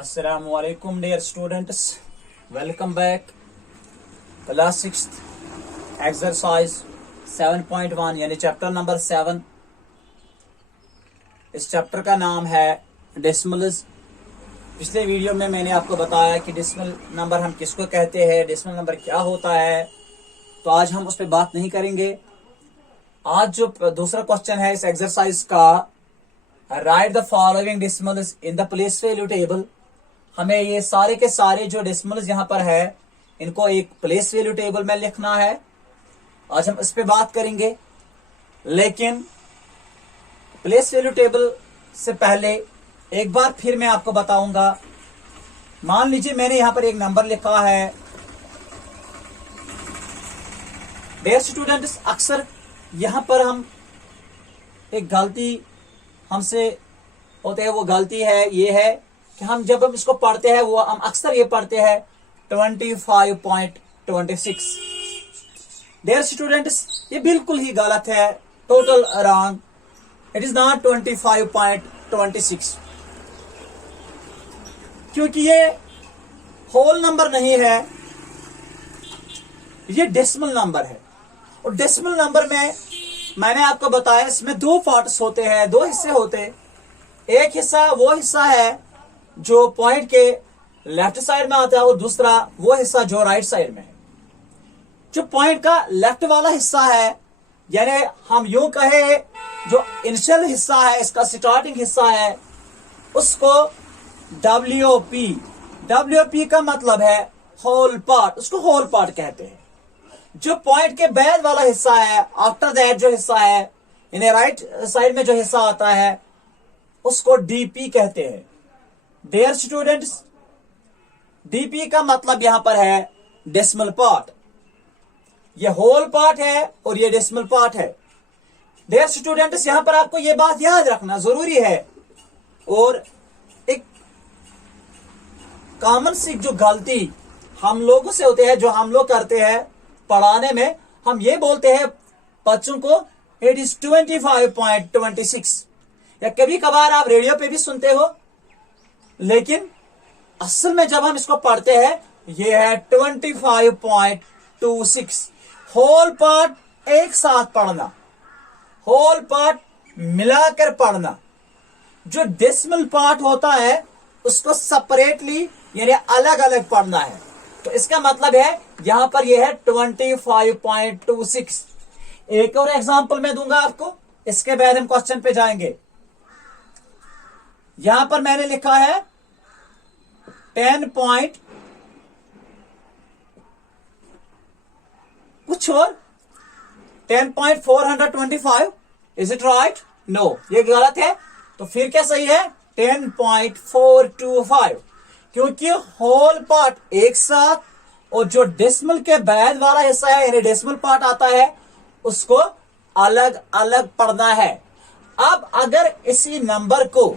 Assalamualaikum dear students, welcome back. Class 6th exercise 7.1 यानी chapter number 7. इस chapter का नाम है डेसिमल्स. पिछले वीडियो में मैंने आपको बताया कि डेसिमल नंबर हम किसको कहते हैं, डेसिमल नंबर क्या होता है. तो आज हम उस पर बात नहीं करेंगे. आज जो दूसरा क्वेश्चन है इस एक्सरसाइज का, right the following decimals in the place value table. हमें ये सारे के सारे जो डेसिमल्स यहाँ पर है इनको एक प्लेस वैल्यू टेबल में लिखना है. आज हम इस पे बात करेंगे, लेकिन प्लेस वैल्यू टेबल से पहले एक बार फिर मैं आपको बताऊंगा. मान लीजिए मैंने यहाँ पर एक नंबर लिखा है. डियर स्टूडेंट्स, अक्सर यहाँ पर हम एक गलती हमसे होते हैं. वो गलती है ये है कि हम जब हम इसको पढ़ते हैं वो हम अक्सर ये पढ़ते हैं 25.26. डियर स्टूडेंट्स, ये बिल्कुल ही गलत है, total wrong. It is not 25.26 क्योंकि ये होल नंबर नहीं है, ये डेसिमल नंबर है. और डेसिमल नंबर में मैंने आपको बताया इसमें दो पार्ट्स होते हैं, दो हिस्से होते हैं. एक हिस्सा वो हिस्सा है जो पॉइंट के लेफ्ट साइड में आता है और दूसरा वो हिस्सा जो राइट साइड में है. जो पॉइंट का लेफ्ट वाला हिस्सा है, यानी हम यूं कहे जो इनिशियल हिस्सा है, इसका स्टार्टिंग हिस्सा है, उसको WP का मतलब है होल पार्ट, उसको होल पार्ट कहते हैं. जो पॉइंट के बाद वाला हिस्सा है, आफ्टर दैट जो हिस्सा है, यानी राइट साइड में जो हिस्सा आता है, उसको DP कहते हैं. डियर स्टूडेंट्स, DP का मतलब यहां पर है डेसिमल पार्ट. ये होल पार्ट है और ये डेसिमल पार्ट है. डियर स्टूडेंट्स, यहां पर आपको ये बात याद रखना जरूरी है. और एक कॉमन सी जो गलती हम लोगों से होते हैं, जो हम लोग करते हैं पढ़ाने में, हम ये बोलते हैं बच्चों को इट इज 25.26, या कभी कभार आप रेडियो पे भी सुनते हो, लेकिन असल में जब हम इसको पढ़ते हैं ये है 25.26. होल पार्ट एक साथ पढ़ना, होल पार्ट मिलाकर पढ़ना. जो डेसिमल पार्ट होता है उसको सेपरेटली यानी अलग अलग पढ़ना है. तो इसका मतलब है यहां पर यह है 25.26. एक और एग्जांपल मैं दूंगा आपको, इसके बाद हम क्वेश्चन पे जाएंगे. यहां पर मैंने लिखा है 10 पॉइंट कुछ और 10.425. Is it right? नो, ये गलत है. तो फिर क्या सही है? 10.425, क्योंकि होल पार्ट एक साथ और जो डेसिमल के बाद वाला हिस्सा है यानी डेसिमल पार्ट आता है उसको अलग अलग पढ़ना है. अब अगर इसी नंबर को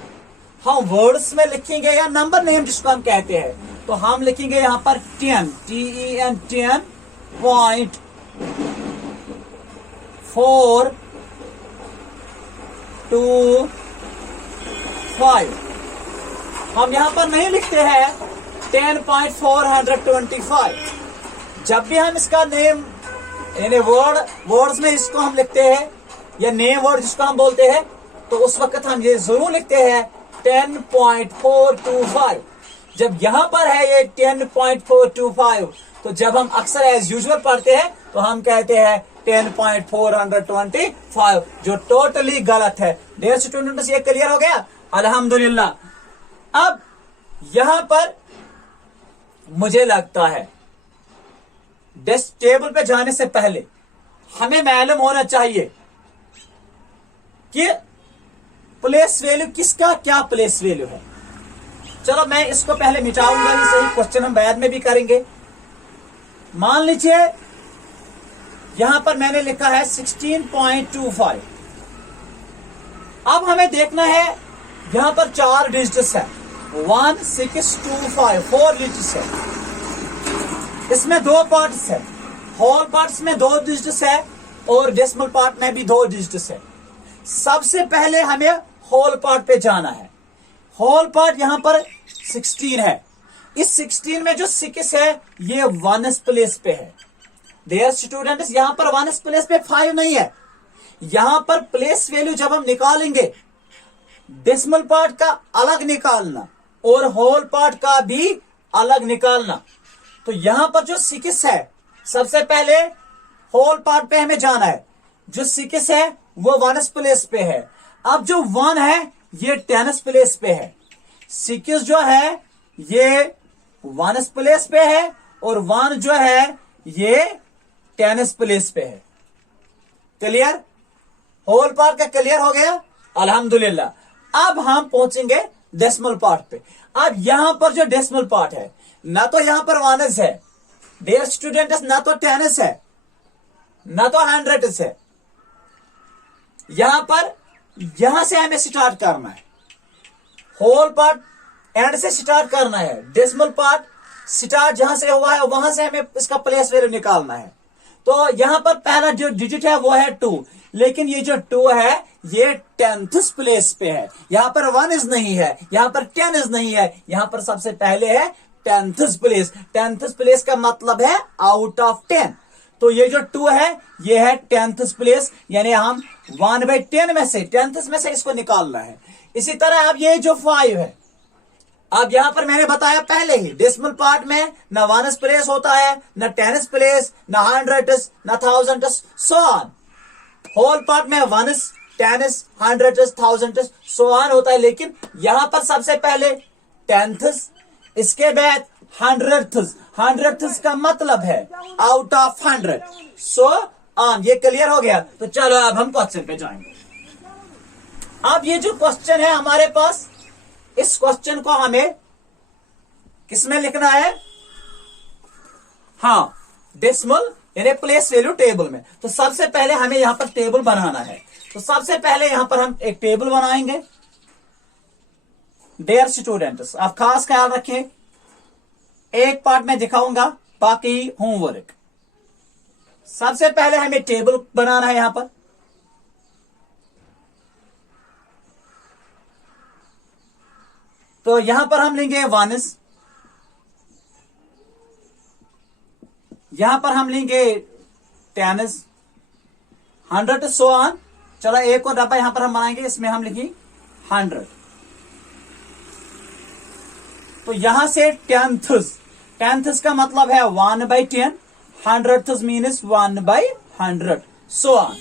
हम वर्ड्स में लिखेंगे या नंबर नेम जिसको हम कहते हैं, तो हम लिखेंगे यहां पर 10 10.425. हम यहां पर नहीं लिखते हैं 10.425. जब भी हम इसका नेम यानी वर्ड्स में इसको हम लिखते हैं या नेम वर्ड जिसको हम बोलते हैं, तो उस वक्त हम ये जरूर लिखते हैं 10.425. जब यहां पर है ये 10.425, तो जब हम अक्सर एज यूजुअल पढ़ते हैं तो हम कहते हैं 10.425, जो टोटली गलत है. डियर स्टूडेंट्स, ये क्लियर हो गया? अल्हम्दुलिल्लाह. अब यहां पर मुझे लगता है डेस्क टेबल पे जाने से पहले हमें मालूम होना चाहिए कि प्लेस वैल्यू किसका क्या प्लेस वैल्यू है. चलो मैं इसको पहले मिटाऊंगा ही सही, क्वेश्चन हम बाद में भी करेंगे. मान लीजिए यहां पर मैंने लिखा है 16.25. अब हमें देखना है यहां पर 4 डिजिट्स है, 1 6 2 5, 4 डिजिट्स है. इसमें 2 पार्ट्स है, होल पार्ट्स में 2 डिजिट्स है और डेसिमल पार्ट में भी 2 डिजिट्स है. सबसे पहले हमें होल पार्ट पे जाना है. होल पार्ट यहां पर 16 है। इस 16 में जो 6 है ये 1s प्लेस पे है। देयर स्टूडेंट्स, यहां पर 1s प्लेस पे 5 नहीं है। यहां पर प्लेस वैल्यू जब हम निकालेंगे, डेसिमल पार्ट का अलग निकालना और होल पार्ट का भी अलग निकालना। तो यहां पर जो 6 है, सबसे पहले होल पार्ट पे हमें जाना है। जो 6 है वो 1s प्लेस पे है। अब जो 1 है ये 10s प्लेस पे है। 6 जो है ये 1s प्लेस पे है और 1 जो है ये 10s प्लेस पे है। क्लियर? होल पार्ट का क्लियर हो गया, अल्हम्दुलिल्लाह। अब हम पहुंचेंगे डेसिमल पार्ट पे। अब यहां पर जो डेसिमल पार्ट है, ना तो यहां पर 1s है डियर स्टूडेंट्स, ना तो 10s है, ना तो 100s है। यहां से हमें स्टार्ट करना है। होल पार्ट एंड से स्टार्ट करना है। डेसिमल पार्ट स्टार्ट जहां से हुआ है वहां से हमें इसका प्लेस वैल्यू निकालना है। तो यहां पर पहला जो डिजिट है वो है 2, लेकिन ये जो 2 है ये 10th प्लेस पे है। यहां पर 1s नहीं है, यहां पर 10s नहीं है, यहां पर सबसे पहले है 10th प्लेस। 10th प्लेस का मतलब है आउट ऑफ 10। तो ये जो 2 है ये है 10th प्लेस, यानी हम 1/10 में से 10th में से इसको निकालना है। इसी तरह अब ये जो 5 है, अब यहां पर मैंने बताया पहले ही, डेसिमल पार्ट में ना 1s प्लेस होता है, ना 10s प्लेस, ना 100s, ना 1000s, so on. Whole part में 1s, 10s, 100s, 1000s, so on होता है। लेकिन यहां पर सबसे पहले 10th, इसके बाद 100th। 100th का मतलब है आउट ऑफ 100, सो ऑन। ये क्लियर हो गया? तो चलो अब हम क्वेश्चन पे जाएंगे। अब ये जो क्वेश्चन है हमारे पास, इस क्वेश्चन को हमें किसमें लिखना है? हाँ, डेसिमल यानी प्लेस वैल्यू टेबल में। तो सबसे पहले हमें यहां पर टेबल बनाना है। तो सबसे पहले यहां पर हम एक टेबल बनाएंगे। डियर स्टूडेंट्स, आप खास ख्याल रखें, एक पार्ट में दिखाऊंगा, बाकी होमवर्क। सबसे पहले हमें टेबल बनाना है यहां पर। तो यहां पर हम लेंगे 1s, यहां पर हम लेंगे 10s, 100 सो ऑन। चलो एक और डब्बा यहां पर हम बनाएंगे, इसमें हम लिखेंगे 100। तो यहां से 10th का मतलब है 1/10, 100th मीन्स 1/100, सो ऑन।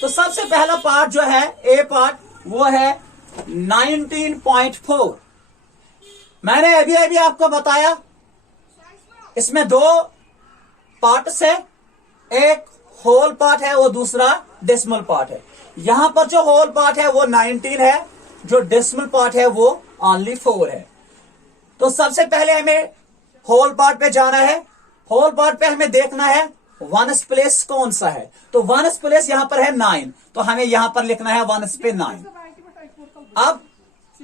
तो सबसे पहला पार्ट जो है, ए पार्ट, वो है 19.4। मैंने अभी आपको बताया इसमें 2 पार्ट्स है, एक होल पार्ट है, वो दूसरा डेसिमल पार्ट है। यहां पर जो होल पार्ट है वो 19 है, जो डेसिमल पार्ट है वो ओनली 4 है। तो सबसे पहले हमें होल पार्ट पे जाना है। होल पार्ट पे हमें देखना है 1s प्लेस कौन सा है। तो 1s प्लेस यहां पर है 9, तो हमें यहां पर लिखना है 1s पे 9। अब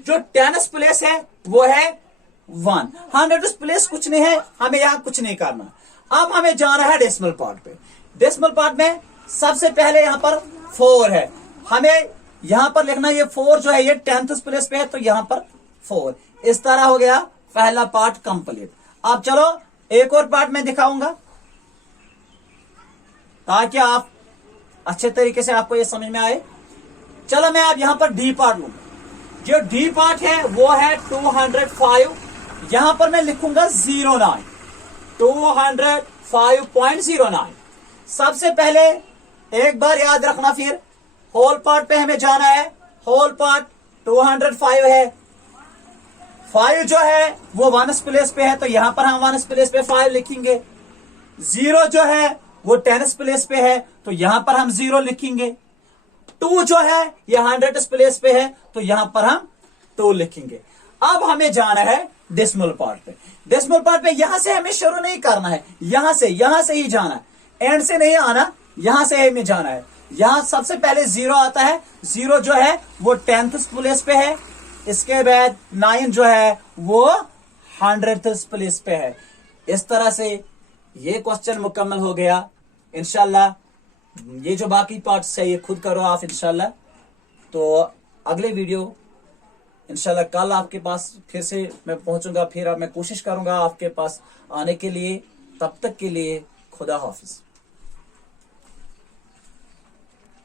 जो 10s प्लेस है वो है 1। 100s प्लेस कुछ नहीं है, हमें यहां कुछ नहीं करना। अब हमें जाना है डेसिमल पार्ट पे। डेसिमल पार्ट में सबसे पहले यहां पर 4 है, हमें यहां पर लिखना, ये 4 जो है ये 10th प्लेस पे है, तो यहां पर 4। इस तरह हो गया पहला पार्ट कंप्लीट। अब चलो एक और पार्ट में दिखाऊंगा, ताकि आप अच्छे तरीके से आपको ये समझ में आए। चलो मैं अब यहां पर डी पार्ट लूंगा। जो डी पार्ट है वो है 205। यहां पर मैं लिखूंगा 09, 205.09। सबसे पहले एक बार याद रखना, फिर होल पार्ट पे हमें जाना है। होल पार्ट 205 है, 5 जो है वो 1s प्लेस पे है, तो यहां पर हम 1s प्लेस पे 5 लिखेंगे। 0 जो है वो 10s प्लेस पे है, तो यहां पर हम 0 लिखेंगे। 2 जो है ये 100s प्लेस पे है, तो यहां पर हम 2 लिखेंगे। अब हमें जाना है डेसिमल पार्ट पे। डेसिमल पार्ट पे यहां से हमें शुरू नहीं करना है, यहां से ही जाना है, एंड से नहीं आना, यहां से हमें जाना है। यहां सबसे पहले 0 आता है। 0 जो है वो 10th प्लेस पे है, इसके बाद 9 जो है वो 100th प्लेस पे है। इस तरह से ये क्वेश्चन मुकम्मल हो गया। इंशाल्लाह ये जो बाकी पार्ट्स है ये खुद करो आप इंशाल्लाह। तो अगले वीडियो इंशाल्लाह कल आपके पास फिर से मैं पहुंचूंगा, फिर मैं कोशिश करूंगा आपके पास आने के लिए। तब तक के लिए खुदा हाफिज।